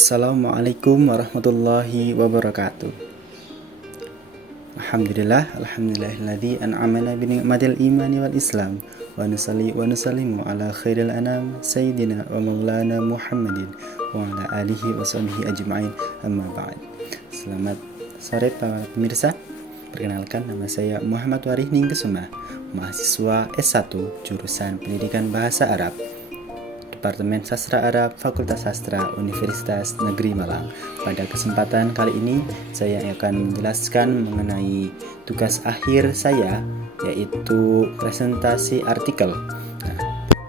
Assalamualaikum warahmatullahi wabarakatuh. Alhamdulillahilladzi an'amana bi ni'matil imani wal islam wa nusalli wa nusallimu ala khairil anam sayyidina wa maulana Muhammadin wa ala alihi wa sahbihi ajma'in, amma ba'd. Selamat sore para pemirsa. Perkenalkan, nama saya Muhammad Warih Ningkesuma, mahasiswa S1 jurusan Pendidikan Bahasa Arab, Departemen Sastra Arab, Fakultas Sastra Universitas Negeri Malang. Pada kesempatan kali ini saya akan menjelaskan mengenai tugas akhir saya, yaitu presentasi artikel.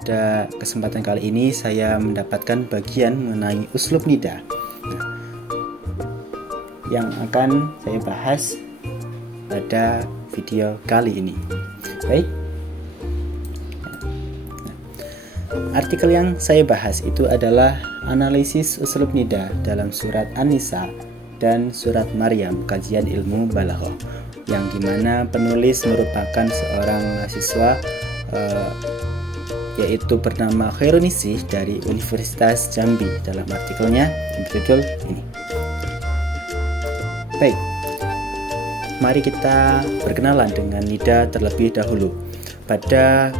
Pada kesempatan kali ini saya mendapatkan bagian mengenai uslub nida, yang akan saya bahas pada video kali ini. Baik. Artikel yang saya bahas itu adalah analisis uslub nida dalam surat An-Nisa dan surat Maryam, kajian ilmu balaghah, yang dimana penulis merupakan seorang mahasiswa yaitu bernama Khairunisih dari Universitas Jambi. Dalam artikelnya berjudul ini. Baik, mari kita berkenalan dengan nida terlebih dahulu. Pada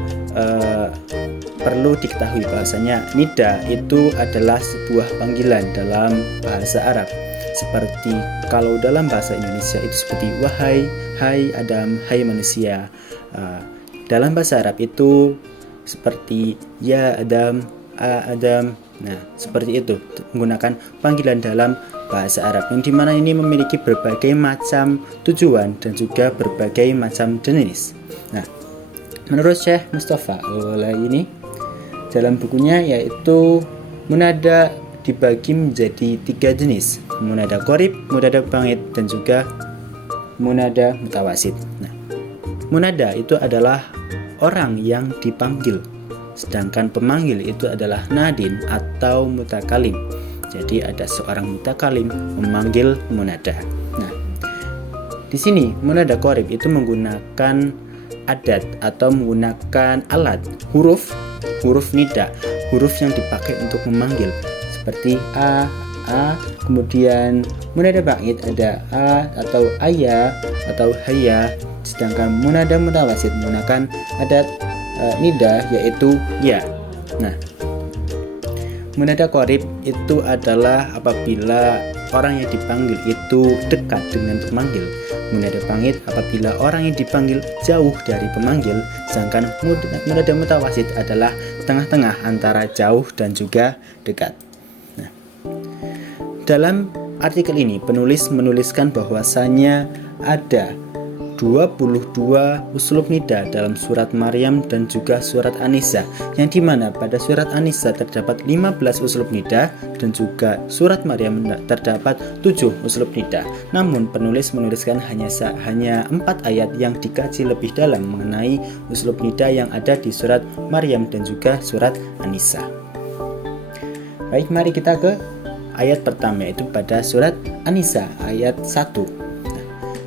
perlu diketahui bahwasanya nida itu adalah sebuah panggilan dalam bahasa Arab. Seperti kalau dalam bahasa Indonesia itu seperti wahai, hai Adam, hai manusia. Dalam bahasa Arab itu seperti ya Adam, a Adam. Nah, seperti itu menggunakan panggilan dalam bahasa Arab, yang dimana ini memiliki berbagai macam tujuan dan juga berbagai macam jenis. Nah, menurut Syekh Mustafa ini dalam bukunya, yaitu munada dibagi menjadi 3 jenis: munada qorib, munada ba'id, dan juga munada mutawasid. Nah, munada itu adalah orang yang dipanggil, sedangkan pemanggil itu adalah nadin atau mutakalim. Jadi ada seorang mutakalim memanggil munada. Nah, di sini munada qorib itu menggunakan adat atau menggunakan alat huruf nida, huruf yang dipakai untuk memanggil, seperti a, kemudian munada ba'id ada a atau aya atau haya, sedangkan munada mutawasid menggunakan adat nida yaitu ya. Nah, munada qorib itu adalah apabila orang yang dipanggil itu dekat dengan pemanggil. Munada ba'id apabila orang yang dipanggil jauh dari pemanggil, sedangkan munada mutawasid adalah tengah-tengah antara jauh dan juga dekat. Nah, dalam artikel ini penulis menuliskan bahwasanya ada 22 uslub nida dalam surat Maryam dan juga surat An-Nisa, yang dimana pada surat An-Nisa terdapat 15 uslub nida dan juga surat Maryam terdapat 7 uslub nida. Namun penulis menuliskan hanya 4 ayat yang dikaji lebih dalam mengenai uslub nida yang ada di surat Maryam dan juga surat An-Nisa. Baik, mari kita ke ayat pertama, yaitu pada surat An-Nisa ayat 1.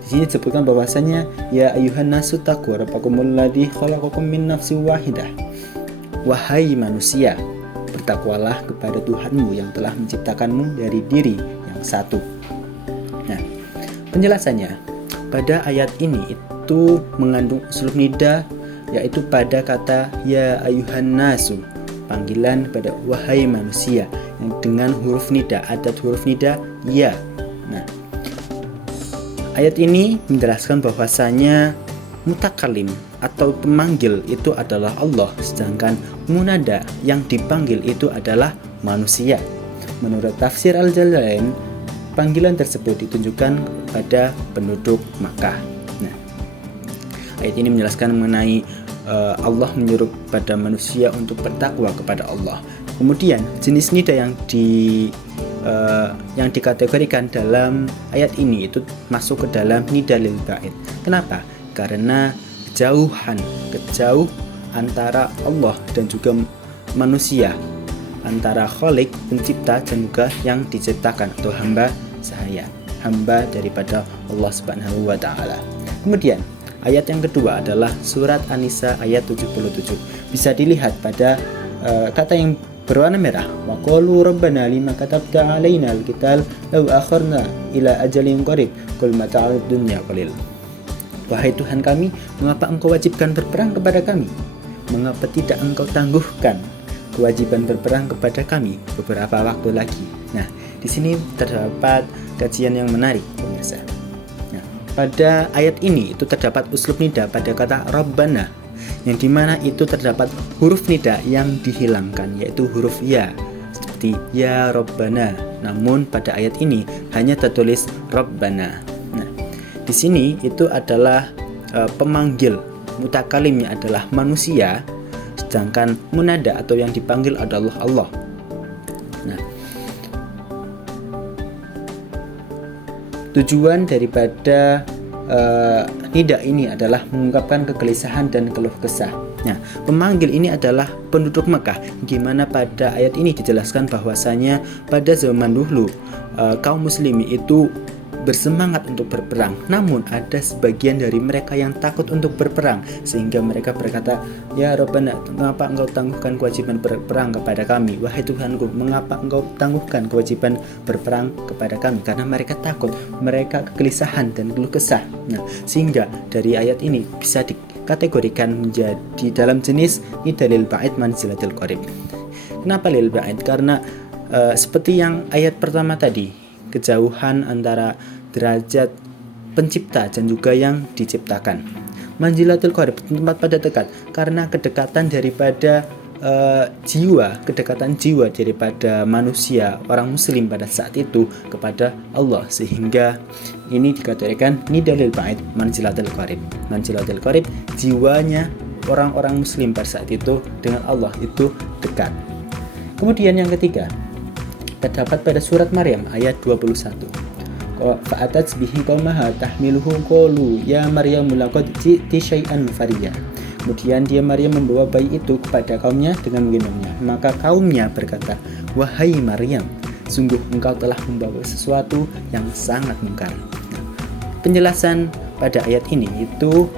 Di sini disebutkan bahwasanya ya ayyuhan nasu taqu rabbakumul ladzi khalaqakum min nafsin wahidah. Wahai manusia, bertakwalah kepada Tuhanmu yang telah menciptakanmu dari diri yang satu. Nah, penjelasannya pada ayat ini itu mengandung uslub nida, yaitu pada kata ya ayyuhan nasu, panggilan pada wahai manusia, yang dengan huruf nida, adat huruf nida ya. Nah, ayat ini menjelaskan bahwasanya mutakalim atau pemanggil itu adalah Allah, sedangkan munada yang dipanggil itu adalah manusia. Menurut tafsir Al-Jalalain, panggilan tersebut ditunjukkan pada penduduk Makkah. Nah, ayat ini menjelaskan mengenai Allah menyuruh pada manusia untuk bertakwa kepada Allah. Kemudian jenis nida yang dikategorikan dalam ayat ini itu masuk ke dalam nida lil ba'id. Kenapa? Karena kejauh antara Allah dan juga manusia, antara Khalik pencipta dan juga yang diciptakan atau hamba sahaya, hamba daripada Allah Subhanahu wa taala. Kemudian ayat yang kedua adalah surat An-Nisa ayat 77. Bisa dilihat pada kata yang berwarna merah. Wa qalu rabbana lima katabta alaina alqital law akharna ila ajalin qarib qul mata'ud dunya qalil. Wahai Tuhan kami, mengapa Engkau wajibkan berperang kepada kami? Mengapa tidak Engkau tangguhkan kewajiban berperang kepada kami beberapa waktu lagi? Nah, di sini terdapat kajian yang menarik, pemirsa. Nah, pada ayat ini itu terdapat uslub nida pada kata Rabbana, yang dimana itu terdapat huruf nida yang dihilangkan, yaitu huruf ya, seperti ya Rabbana. Namun pada ayat ini hanya tertulis Rabbana. Nah, di sini itu adalah pemanggil, mutakalimnya adalah manusia, sedangkan munada atau yang dipanggil adalah Allah. Nah, tujuan daripada nida ini adalah mengungkapkan kegelisahan dan keluh kesah. Nah, pemanggil ini adalah penduduk Mekah, gimana pada ayat ini dijelaskan bahwasanya pada zaman dahulu kaum muslimin itu bersemangat untuk berperang, namun ada sebagian dari mereka yang takut untuk berperang, sehingga mereka berkata, ya Rabbana, mengapa Engkau tangguhkan kewajiban berperang kepada kami? Wahai Tuhanku, mengapa Engkau tangguhkan kewajiban berperang kepada kami? Karena mereka takut, mereka kegelisahan dan keluh kesah. Nah, sehingga dari ayat ini bisa dikategorikan menjadi dalam jenis nida lil ba'id manzilatil qarib. Kenapa lil ba'id? Karena seperti yang ayat pertama tadi, kejauhan antara derajat pencipta dan juga yang diciptakan. Manzilatul qarib, tempat pada dekat, karena kedekatan daripada jiwa, kedekatan jiwa daripada manusia, orang muslim pada saat itu kepada Allah, sehingga ini dikategorikan nidalil ba'id manzilatul qarib. Manzilatul qarib, jiwanya orang-orang muslim pada saat itu dengan Allah itu dekat. Kemudian yang ketiga terdapat pada surat Maryam ayat 21. Fa'atat bihi qaumaha tahmiluhu qalu ya Maryam laqad ji'ti syai'an fariya. Kemudian dia Maryam membawa bayi itu kepada kaumnya dengan menggendongnya. Maka kaumnya berkata, wahai Maryam, sungguh engkau telah membawa sesuatu yang sangat mungkar. Penjelasan pada ayat ini itu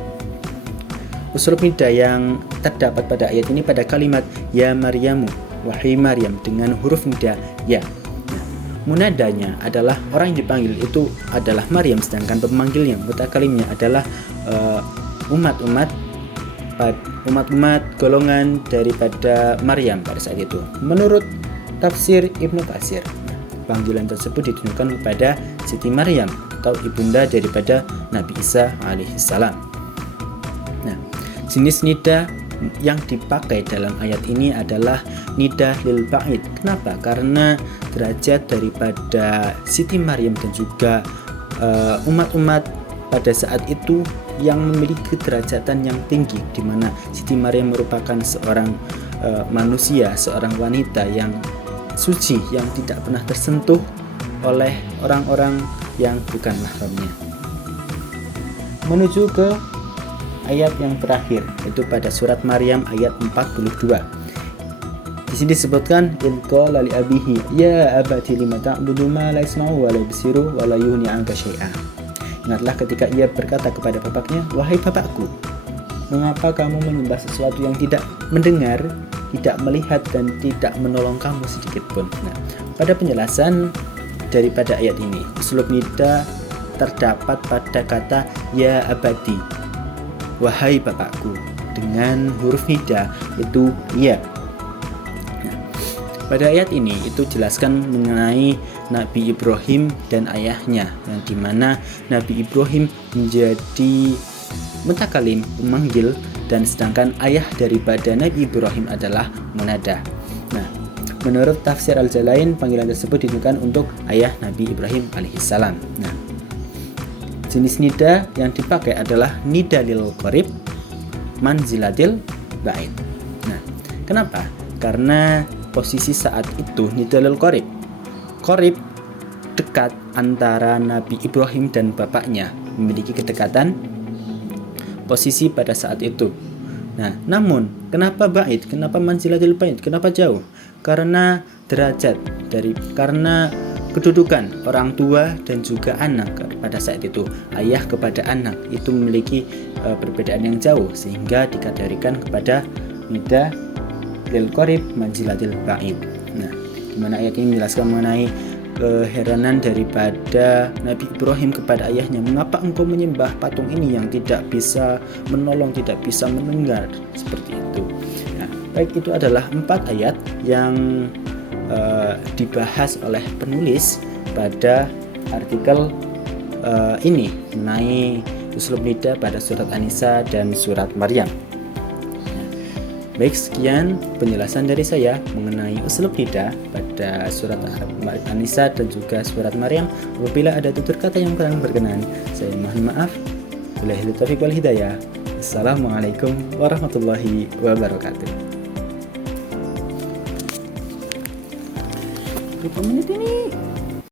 uslub nida yang terdapat pada ayat ini pada kalimat ya Maryamu, wahai Maryam, dengan huruf nida ya. Munadanya adalah orang yang dipanggil itu adalah Maryam, sedangkan pemanggilnya, mutakalimnya adalah umat-umat golongan daripada Maryam pada saat itu. Menurut tafsir Ibnu Katsir, panggilan tersebut ditujukan kepada Siti Maryam atau ibunda daripada Nabi Isa alaihissalam. Nah, jenis nida yang dipakai dalam ayat ini adalah nida lil ba'id. Kenapa? Karena derajat daripada Siti Maryam dan juga umat-umat pada saat itu yang memiliki derajatan yang tinggi, di mana Siti Maryam merupakan seorang manusia, seorang wanita yang suci, yang tidak pernah tersentuh oleh orang-orang yang bukan mahramnya. Menuju ke ayat yang terakhir, yaitu pada surat Maryam ayat 42. Di sini disebutkan qala li abihi ya abati lima ta'budu ma la yasma'u wa la yubsiru wa la yughni 'anka syai'a. Ingatlah ketika ia berkata kepada bapaknya, wahai bapakku, mengapa kamu menyembah sesuatu yang tidak mendengar, tidak melihat, dan tidak menolong kamu sedikit pun. Nah, pada penjelasan daripada ayat ini, uslub nida terdapat pada kata ya abadi, wahai bapakku, dengan huruf nida itu ya. Nah, pada ayat ini itu jelaskan mengenai Nabi Ibrahim dan ayahnya, yang dimana Nabi Ibrahim menjadi mutakalim, pemanggil, dan sedangkan ayah daripada Nabi Ibrahim adalah munada. Nah, menurut tafsir Al-Jalain, panggilan tersebut ditujukan untuk ayah Nabi Ibrahim alaihissalam. Nah, jenis nida yang dipakai adalah nida lil qarib manzilatil ba'id. Nah, kenapa? Karena posisi saat itu nida lil qarib, qarib dekat antara Nabi Ibrahim dan bapaknya, memiliki kedekatan posisi pada saat itu. Nah, namun kenapa ba'id? Kenapa manzilatil ba'id? Kenapa jauh? Karena derajat karena kedudukan orang tua dan juga anak pada saat itu, ayah kepada anak itu memiliki perbedaan yang jauh, sehingga dikategorikan kepada nida lil qarib manzilatil ba'id. Nah, di mana ayat ini menjelaskan mengenai keheranan daripada Nabi Ibrahim kepada ayahnya, mengapa engkau menyembah patung ini yang tidak bisa menolong, tidak bisa mendengar, seperti itu. Nah, baik, itu adalah 4 ayat yang dibahas oleh penulis pada artikel ini mengenai uslub nida pada surat An-Nisa dan surat Maryam. Baik, sekian penjelasan dari saya mengenai uslub nida pada surat An-Nisa dan juga surat Maryam. Apabila ada tutur kata yang kurang berkenan, saya mohon maaf. Wabillahi taufiq wal hidayah. Assalamualaikum warahmatullahi wabarakatuh. Berapa menit ini?